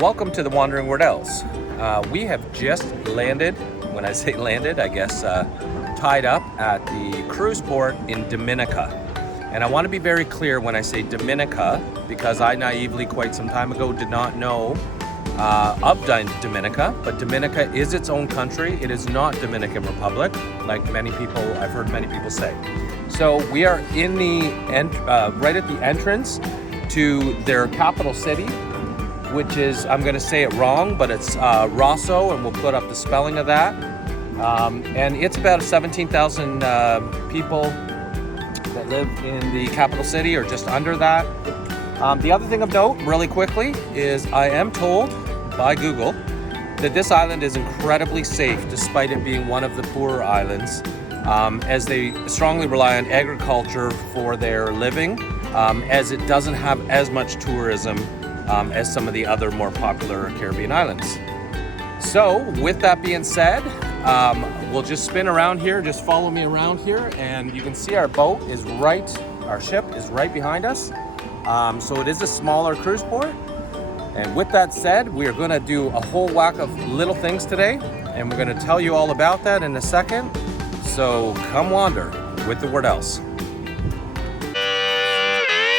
Welcome to the Wandering Wardells. We have just landed, when I say landed, I guess tied up at the cruise port in Dominica. And I want to be very clear when I say Dominica, because I naively quite some time ago did not know of Dominica, but Dominica is its own country. It is not Dominican Republic, like I've heard many people say. So we are in the right at the entrance to their capital city, which is, I'm going to say it wrong, but it's Rosso, and we'll put up the spelling of that. And it's about 17,000 people that live in the capital city, or just under that. The other thing of note, really quickly, is I am told by Google that this island is incredibly safe, despite it being one of the poorer islands, as they strongly rely on agriculture for their living, as it doesn't have as much tourism as some of the other more popular Caribbean islands. So with that being said, we'll just spin around here, just follow me around here, and you can see our ship is right behind us. So it is a smaller cruise port. And with that said, we are going to do a whole whack of little things today, and we're going to tell you all about that in a second. So come wander with the Wardells.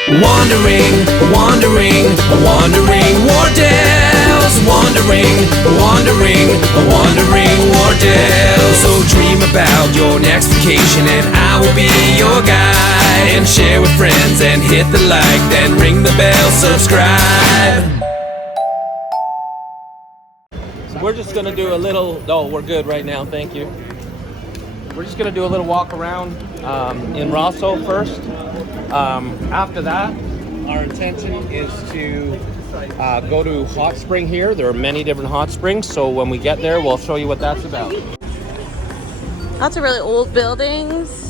Wandering, wandering, wandering Wardells. Wandering, wandering, wandering Wardells. So dream about your next vacation, and I will be your guide. And share with friends, and hit the like, then ring the bell, subscribe. So we're just gonna do a little, we're good right now, thank you. We're just gonna do a little walk around in Rosso first. After that, our intention is to go to hot spring here. There are many different hot springs, so when we get there, we'll show you what that's about. Lots of really old buildings.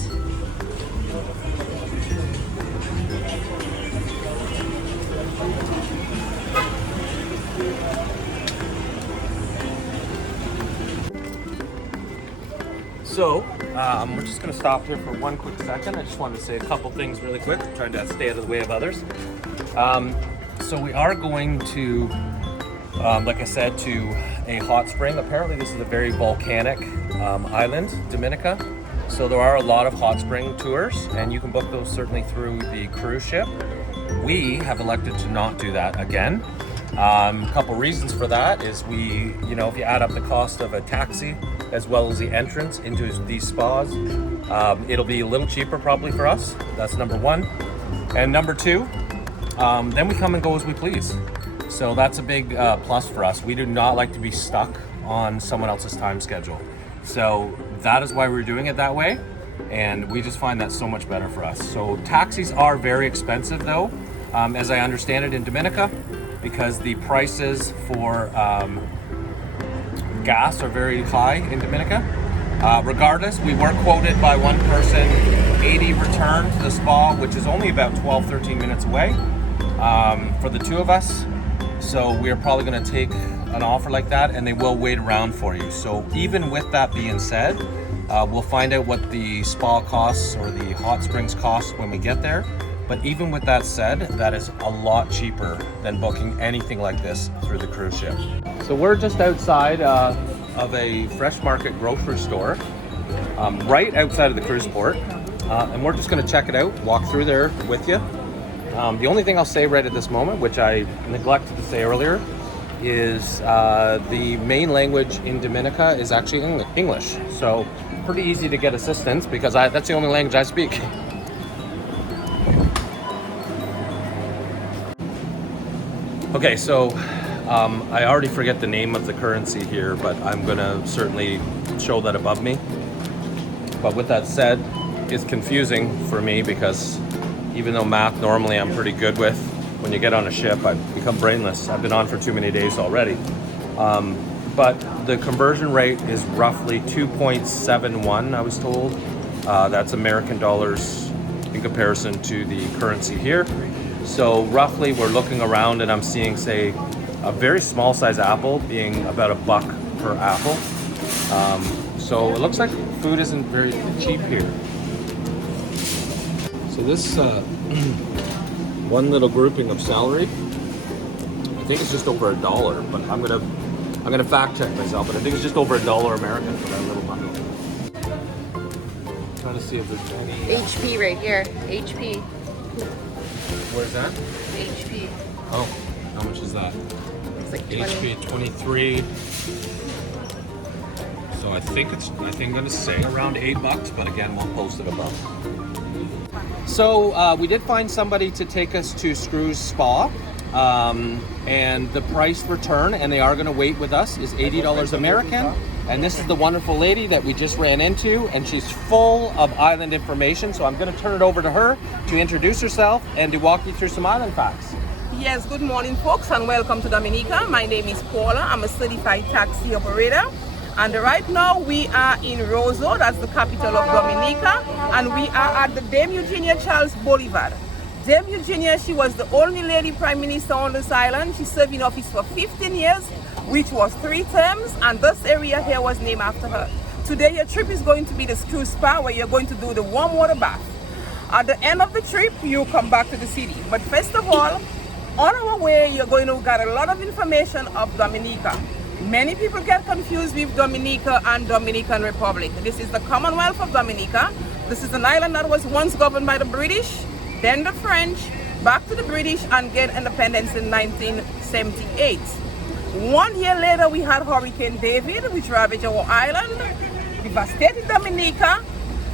So, we're just going to stop here for one quick second. I just wanted to say a couple things really quick, trying to stay out of the way of others. So we are going to, like I said, to a hot spring. Apparently this is a very volcanic island, Dominica. So there are a lot of hot spring tours, and you can book those certainly through the cruise ship. We have elected to not do that again. A couple reasons for that is if you add up the cost of a taxi as well as the entrance into these spas, it'll be a little cheaper probably for us. That's number one. And number two, then we come and go as we please. So that's a big plus for us. We do not like to be stuck on someone else's time schedule. So that is why we're doing it that way. And we just find that so much better for us. So taxis are very expensive though, as I understand it in Dominica, because the prices for gas are very high in Dominica. Regardless, we were quoted by one person 80 return to the spa, which is only about 12-13 minutes away for the two of us. So we're probably going to take an offer like that, and they will wait around for you. So even with that being said, we'll find out what the spa costs or the hot springs cost when we get there. But even with that said, that is a lot cheaper than booking anything like this through the cruise ship. So we're just outside of a fresh market grocery store, right outside of the cruise port. And we're just gonna check it out, walk through there with you. The only thing I'll say right at this moment, which I neglected to say earlier, is the main language in Dominica is actually English. So pretty easy to get assistance, because that's the only language I speak. Okay, so I already forget the name of the currency here, but I'm gonna certainly show that above me. But with that said, it's confusing for me, because even though math normally I'm pretty good with, when you get on a ship, I've become brainless. I've been on for too many days already. But the conversion rate is roughly 2.71, I was told. That's American dollars in comparison to the currency here. So roughly we're looking around, and I'm seeing, say, a very small size apple being about $1 per apple. So it looks like food isn't very cheap here. So this one little grouping of celery, I think it's just over $1, but I'm gonna fact check myself, but I think it's just over $1 American for that little bundle. Trying to see if there's any. HP right here. HP. Where's that? HP. Oh, how much is that? It's like 20. HP 23. So I think I'm gonna say around $8, but again, we'll post it above. So we did find somebody to take us to Screws Spa, and the price return, and they are gonna wait with us, is $80 American. And this is the wonderful lady that we just ran into, and she's full of island information. So I'm gonna turn it over to her to introduce herself and to walk you through some island facts. Yes, good morning folks and welcome to Dominica. My name is Paula. I'm a certified taxi operator. And right now we are in Roseau, that's the capital of Dominica, and we are at the Dame Eugenia Charles Boulevard. Dame Eugenia, she was the only lady prime minister on this island. She served in office for 15 years, which was 3 terms, and this area here was named after her. Today your trip is going to be the Screw Spa, where you're going to do the warm water bath. At the end of the trip, you come back to the city. But first of all, on our way, you're going to get a lot of information of Dominica. Many people get confused with Dominica and Dominican Republic. This is the Commonwealth of Dominica. This is an island that was once governed by the British, then the French, back to the British, and gained independence in 1978. 1 year later, we had Hurricane David, which ravaged our island, devastated Dominica,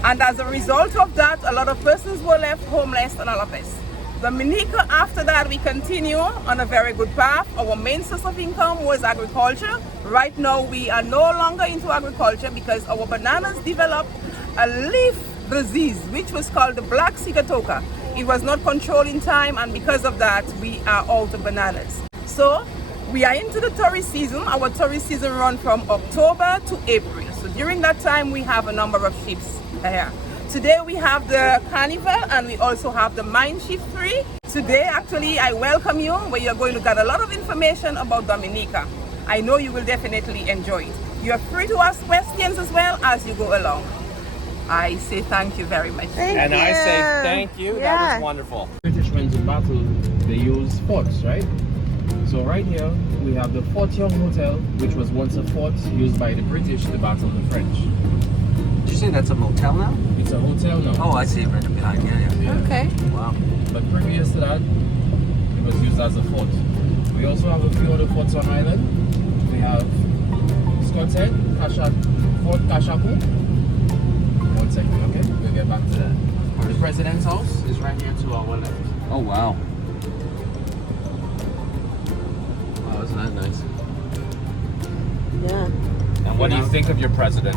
and as a result of that, a lot of persons were left homeless and all of this. Dominica, after that, we continue on a very good path. Our main source of income was agriculture. Right now, we are no longer into agriculture because our bananas developed a leaf disease, which was called the black sigatoka. It was not controlled in time, and because of that, we are out of bananas. So, we are into the tourist season. Our tourist season runs from October to April. So during that time, we have a number of ships here. Today we have the Carnival, and we also have the Mine Ship 3. Today, actually, I welcome you, where you're going to get a lot of information about Dominica. I know you will definitely enjoy it. You're free to ask questions as well as you go along. I say thank you very much. Thank you. I say thank you. That Yeah. was wonderful. British went to battle, they used forts, right? So right here, we have the Fort Young Hotel, which was once a fort used by the British to battle the French. Did you say that's a motel now? It's a hotel now. Oh, I see it right behind. Yeah. Okay. Wow. But previous to that, it was used as a fort. We also have a few other forts on island. We have Scott's Head, Fort Kashaku. 1 second, okay? We'll get back to that. The President's house is right here to our left. Oh, wow. Wow, isn't that nice? Yeah. And what do you think of your president?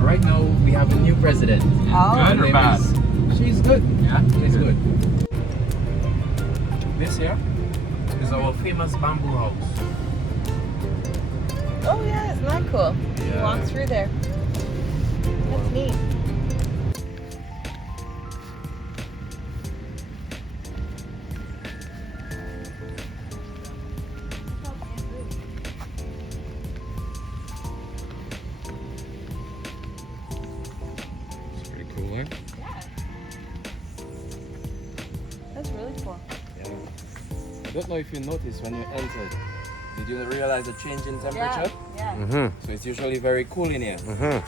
Right now, we have a new president. Oh. Good or Her name bad? She's good. Yeah? She's good. This here is our famous bamboo house. Oh yeah, isn't that cool? You Yeah. walk through there. That's neat. It's pretty cool, eh? Yeah. That's really cool. I don't know if you noticed when you entered. Did you realize a change in temperature? Yeah. Mm-hmm. So it's usually very cool in here. Mm-hmm.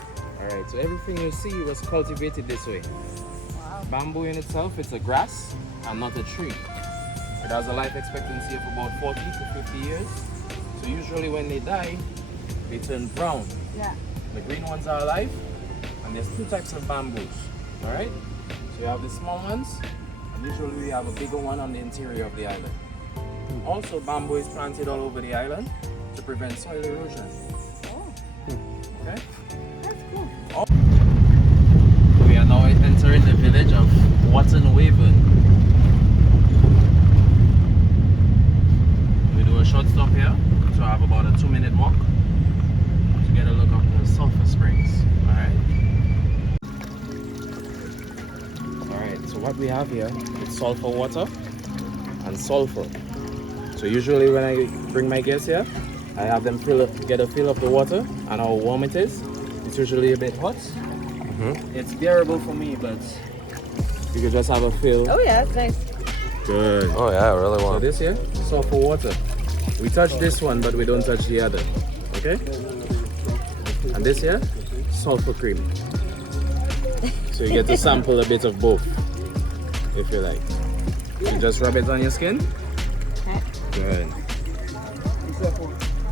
Alright, so everything you see was cultivated this way. Wow. Bamboo in itself, it's a grass and not a tree. It has a life expectancy of about 40 to 50 years. So usually when they die, they turn brown. Yeah. The green ones are alive, and there's 2 types of bamboos. Alright? So you have the small ones, and usually we have a bigger one on the interior of the island. Also, bamboo is planted all over the island to prevent soil erosion. Oh, Okay? that's cool. We are now entering the village of Watton Waven. We do a short stop here, so I have about a 2-minute walk to get a look at the Sulfur Springs. Alright, so what we have here is sulfur water and sulfur. So usually when I bring my guests here, I have them get a feel of the water and how warm it is. It's usually a bit hot. It's bearable for me, but you can just have a feel. Oh yeah, that's nice. Good. Oh, yeah, I really So want this here, sulfur water. We touch this one, but we don't touch the other. Okay? And this here, sulfur cream. So you get to sample a bit of both, if you like. You just rub it on your skin. Good.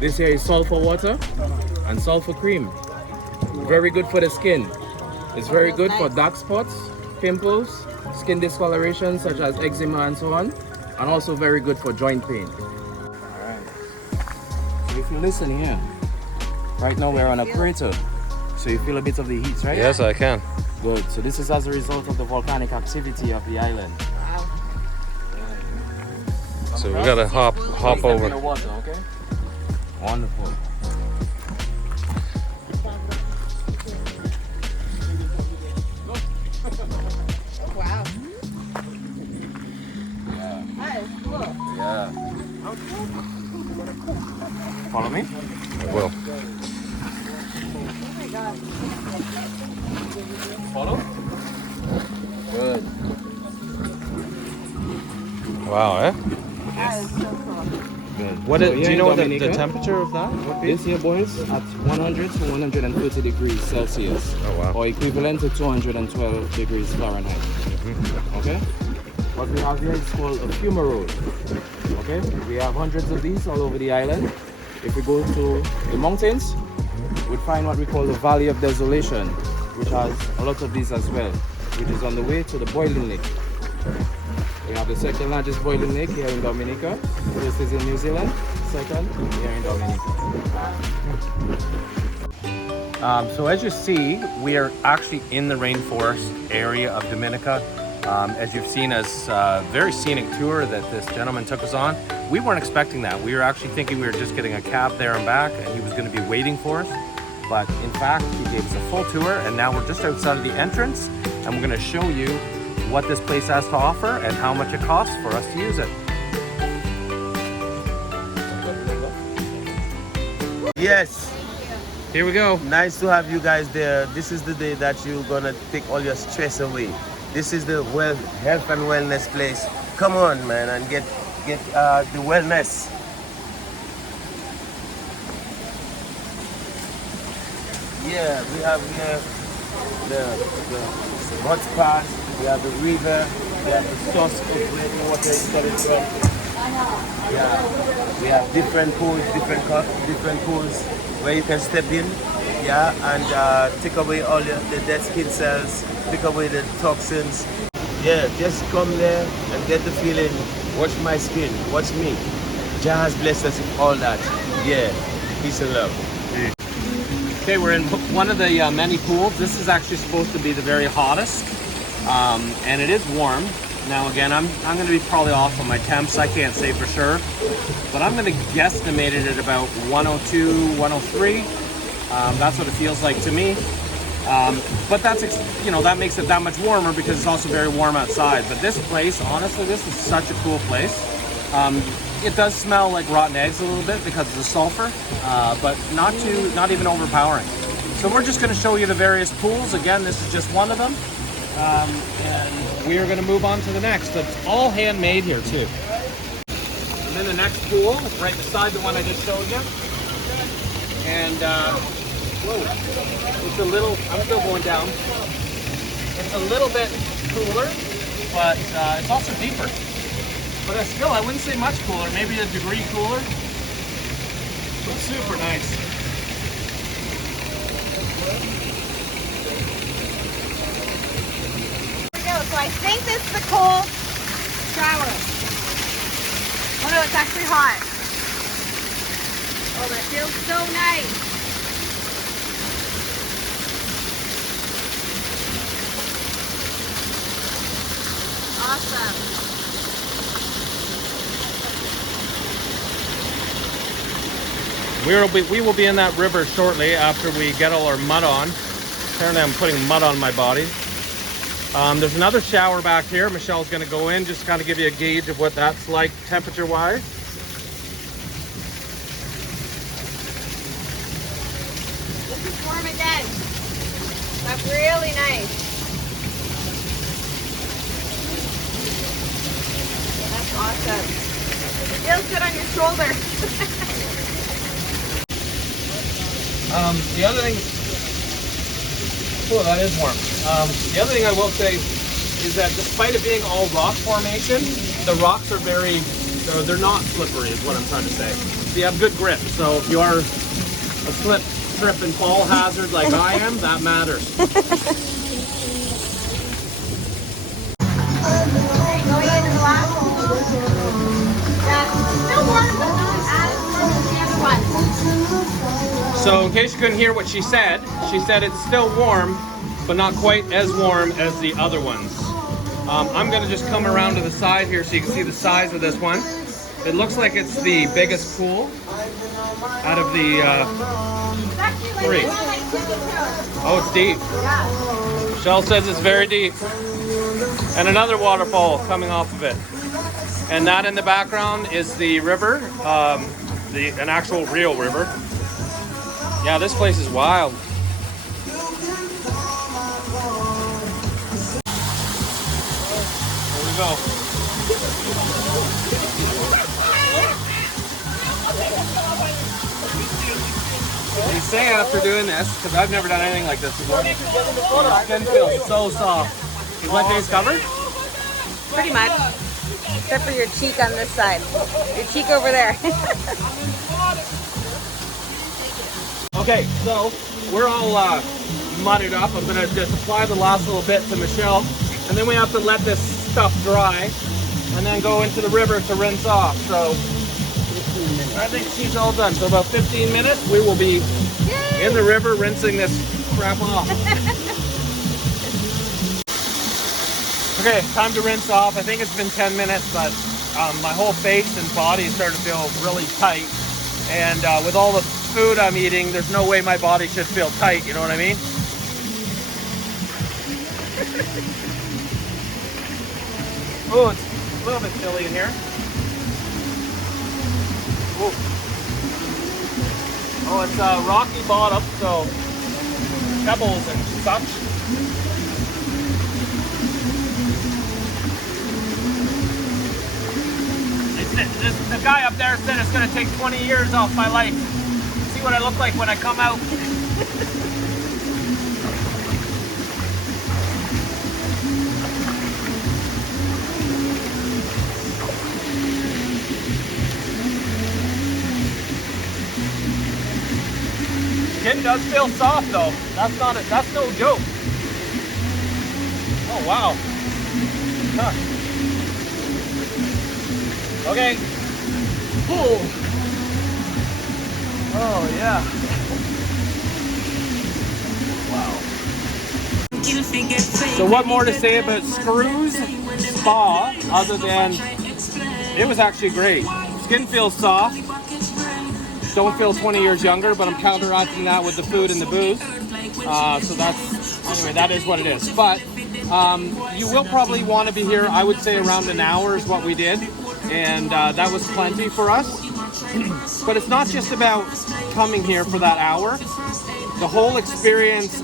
This here is sulfur water and sulfur cream. Very good for the skin. It's very good for dark spots, pimples, skin discoloration such as eczema and so on, and also very good for joint pain. Alright. So if you listen here, right now we're on a crater. So you feel a bit of the heat, right? Yes, I can. Good. So this is as a result of the volcanic activity of the island. So we gotta hop In the over. water, okay? Wonderful. Wow. Yeah. That is cool. Yeah. Follow me? I will. Oh my god. Follow? Good. Wow, eh? That is so cool. Good. What So is, here do you in know the Dominica, temperature of that would be? This here boils at 100 to 130 degrees Celsius. Oh, wow. Or equivalent to 212 degrees Fahrenheit. Okay? What we have here is called a fumarole. Okay? We have hundreds of these all over the island. If we go to the mountains, we'd find what we call the Valley of Desolation, which has a lot of these as well, which is on the way to the boiling lake. We have the second largest boiling lake here in Dominica. First is in New Zealand, second here in Dominica. So as you see, we are actually in the rainforest area of Dominica. As you've seen, as a very scenic tour that this gentleman took us on, we weren't expecting that. We were actually thinking we were just getting a cab there and back, and he was going to be waiting for us. But in fact, he gave us a full tour, and now we're just outside of the entrance, and we're going to show you what this place has to offer and how much it costs for us to use it. Yes, Here we go. nice to have you guys there. This is the day that you're gonna take all your stress away. This is the health and wellness place. Come on, man, and get the wellness. Yeah, we have here the hot spots, we have the river, we have the source of where the water is coming from. Yeah, we have different pools, different pools where you can step in, yeah, and take away all the dead skin cells, take away the toxins. Yeah, just come there and get the feeling. Watch my skin, watch me. Jah has blessed us with all that. Yeah, peace and love. Okay, we're in one of the many pools. This is actually supposed to be the very hottest, and it is warm. Now again, I'm going to be probably off on my temps. I can't say for sure, but I'm going to guesstimate it at about 102, 103. That's what it feels like to me. But that's, that makes it that much warmer because it's also very warm outside. But this place, honestly, this is such a cool place. It does smell like rotten eggs a little bit because of the sulfur, but not even overpowering. So we're just going to show you the various pools. Again, this is just one of them. And we are going to move on to the next. It's all handmade here too. And then the next pool, right beside the one I just showed you. And whoa, it's a little, I'm still going down. It's a little bit cooler, but it's also deeper. But still, I wouldn't say much cooler, maybe a degree cooler. But super nice. So I think this is the cold shower. Oh no, it's actually hot. Oh, that feels so nice. Awesome. We will be in that river shortly after we get all our mud on. Apparently I'm putting mud on my body. There's another shower back here. Michelle's going to go in, just kind of give you a gauge of what that's like temperature-wise. This is warm again. That's really nice. That's awesome. It feels good on your shoulder. The other thing, oh, that is warm. The other thing I will say is that despite it being all rock formation, the rocks are they're not slippery is what I'm trying to say. So you have good grip. So if you are a slip, trip, and fall hazard like I am, that matters. Going into the last hole. That's still warm, but not as warm as the other one. So in case you couldn't hear what she said it's still warm, but not quite as warm as the other ones. I'm gonna just come around to the side here so you can see the size of this one. It looks like it's the biggest pool out of the three. Oh, it's deep. Michelle says it's very deep. And another waterfall coming off of it. And that in the background is the river, an actual real river. Yeah, this place is wild. Here we go. They say after doing this, because I've never done anything like this before, your skin feels so soft. Is my face covered? Pretty much. Except for your cheek on this side. Your cheek over there. Okay, so we're all mudded up. I'm gonna just apply the last little bit to Michelle, and then we have to let this stuff dry, and then go into the river to rinse off. So I think she's all done. So about 15 minutes, we will be in the river rinsing this crap off. Okay, time to rinse off. I think it's been 10 minutes, but my whole face and body is starting to feel really tight. And with all the food I'm eating, there's no way my body should feel tight, you know what I mean? Oh, it's a little bit chilly in here. Ooh. Oh, it's a rocky bottom, so pebbles and such. The guy up there said it's going to take 20 years off my life. See what I look like when I come out. Skin does feel soft though. That's no joke. Oh wow. Huh. Okay. Ooh. Oh yeah. Wow. So what more to say about Screws Spa other than it was actually great. Skin feels soft. Don't feel 20 years younger, but I'm counteracting that with the food and the booze. So anyway, that is what it is. But you will probably want to be here, I would say around an hour is what we did. And that was plenty for us. But it's not just about coming here for that hour. The whole experience,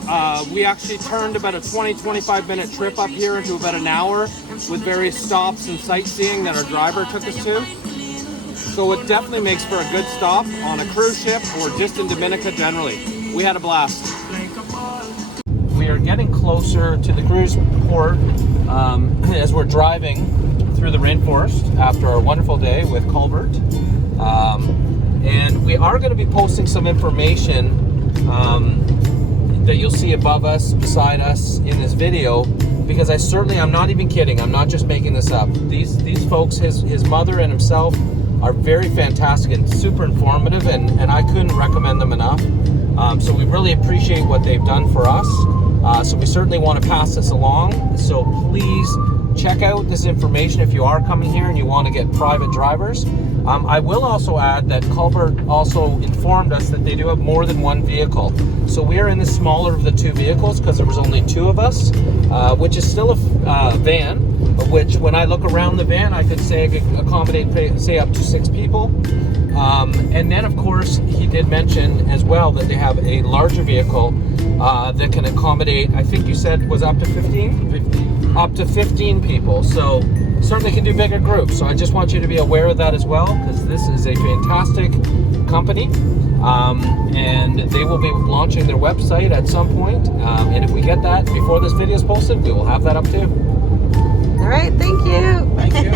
we actually turned about a 20-25 minute trip up here into about an hour with various stops and sightseeing that our driver took us to. So it definitely makes for a good stop on a cruise ship or just in Dominica generally. We had a blast. We are getting closer to the cruise port as we're driving through the rainforest after our wonderful day with Colbert. And we are going to be posting some information that you'll see above us, beside us in this video, because I'm not even kidding, I'm not just making this up. These folks, his mother and himself, are very fantastic and super informative, and I couldn't recommend them enough. So we really appreciate what they've done for us. So we certainly want to pass this along. So please check out this information if you are coming here and you want to get private drivers. I will also add that Colbert also informed us that they do have more than one vehicle. So we are in the smaller of the two vehicles because there was only two of us, which is still a van, which when I look around the van, I could say I could accommodate, say, up to 6 people. And then, of course, he did mention as well that they have a larger vehicle that can accommodate, I think you said was up to 15? 15. Up to 15 people. So certainly can do bigger groups. So I just want you to be aware of that as well, because this is a fantastic company. And they will be launching their website at some point. And if we get that before this video is posted, we will have that up too. All right, thank you. Thank you.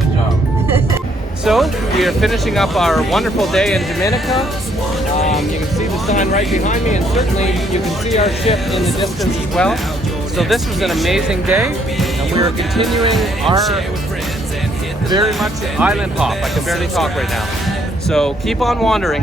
Good job. So we are finishing up our wonderful day in Dominica. You can see the sign right behind me, and certainly you can see our ship in the distance as well. So this was an amazing day, and we are continuing our very much island hop. I can barely talk right now. So keep on wandering.